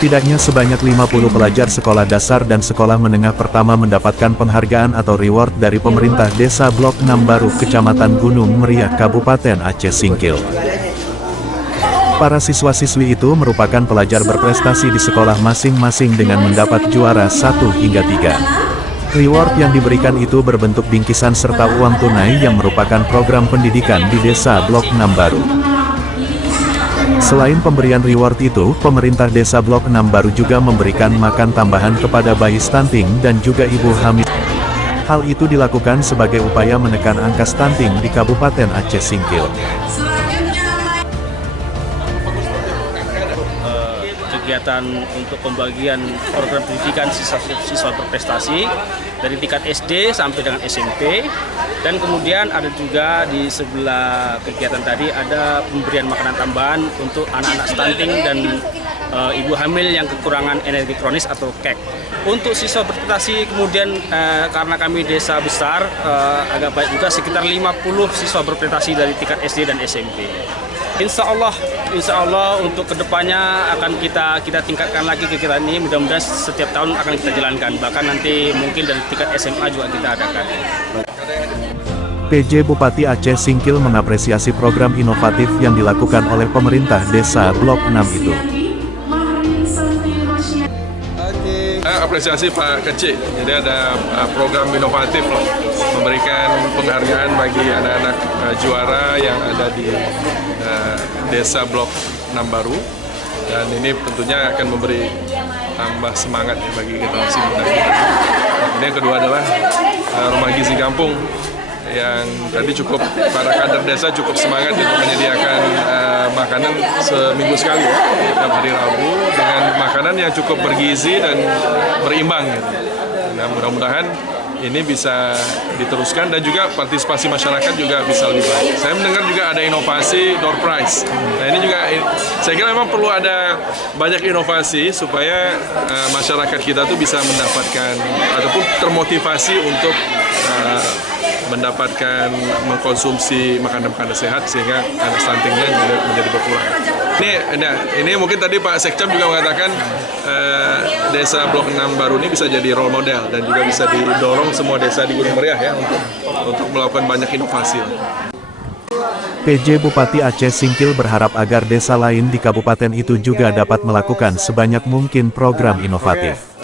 Setidaknya sebanyak 50 pelajar sekolah dasar dan sekolah menengah pertama mendapatkan penghargaan atau reward dari pemerintah Desa Blok 6 Baru, Kecamatan Gunung Meriah, Kabupaten Aceh Singkil. Para siswa-siswi itu merupakan pelajar berprestasi di sekolah masing-masing dengan mendapat juara 1 hingga 3. Reward yang diberikan itu berbentuk bingkisan serta uang tunai yang merupakan program pendidikan di Desa Blok 6 Baru. Selain pemberian reward itu, pemerintah Desa Blok 6 Baru juga memberikan makan tambahan kepada bayi stunting dan juga ibu hamil. Hal itu dilakukan sebagai upaya menekan angka stunting di Kabupaten Aceh Singkil. Kegiatan untuk pembagian program pendidikan siswa berprestasi dari tingkat SD sampai dengan SMP, dan kemudian ada juga di sebelah kegiatan tadi ada pemberian makanan tambahan untuk anak-anak stunting dan ibu hamil yang kekurangan energi kronis atau KEK. Untuk siswa berprestasi kemudian karena kami desa besar agak baik juga, sekitar 50 siswa berprestasi dari tingkat SD dan SMP. Insya Allah untuk kedepannya akan kita tingkatkan lagi kegiatan ini. Mudah-mudahan setiap tahun akan kita jalankan. Bahkan nanti mungkin dari tingkat SMA juga kita adakan. PJ Bupati Aceh Singkil mengapresiasi program inovatif yang dilakukan oleh pemerintah Desa Blok 6 itu. Apresiasi Pak Kecik, jadi ada program inovatif loh, memberikan penghargaan bagi anak-anak juara yang ada di Desa Blok 6 Baru, dan ini tentunya akan memberi tambah semangat ya bagi generasi muda. Ini yang kedua adalah rumah gizi kampung yang tadi cukup para kader desa cukup semangat untuk menyediakan makanan seminggu sekali ya, setiap hari Rabu dengan makanan yang cukup bergizi dan berimbang gitu. Nah, mudah-mudahan ini bisa diteruskan dan juga partisipasi masyarakat juga bisa lebih baik. Saya mendengar juga ada inovasi door prize. Nah, ini juga saya kira memang perlu ada banyak inovasi supaya masyarakat kita tuh bisa mendapatkan ataupun termotivasi untuk mendapatkan mengkonsumsi makanan-makanan sehat sehingga angka stuntingnya menjadi berkurang. Ini mungkin tadi Pak Sekcam juga mengatakan Desa Blok 6 Baru ini bisa jadi role model dan juga bisa didorong semua desa di Gunung Meriah ya untuk melakukan banyak inovasi. PJ Bupati Aceh Singkil berharap agar desa lain di kabupaten itu juga dapat melakukan sebanyak mungkin program inovatif.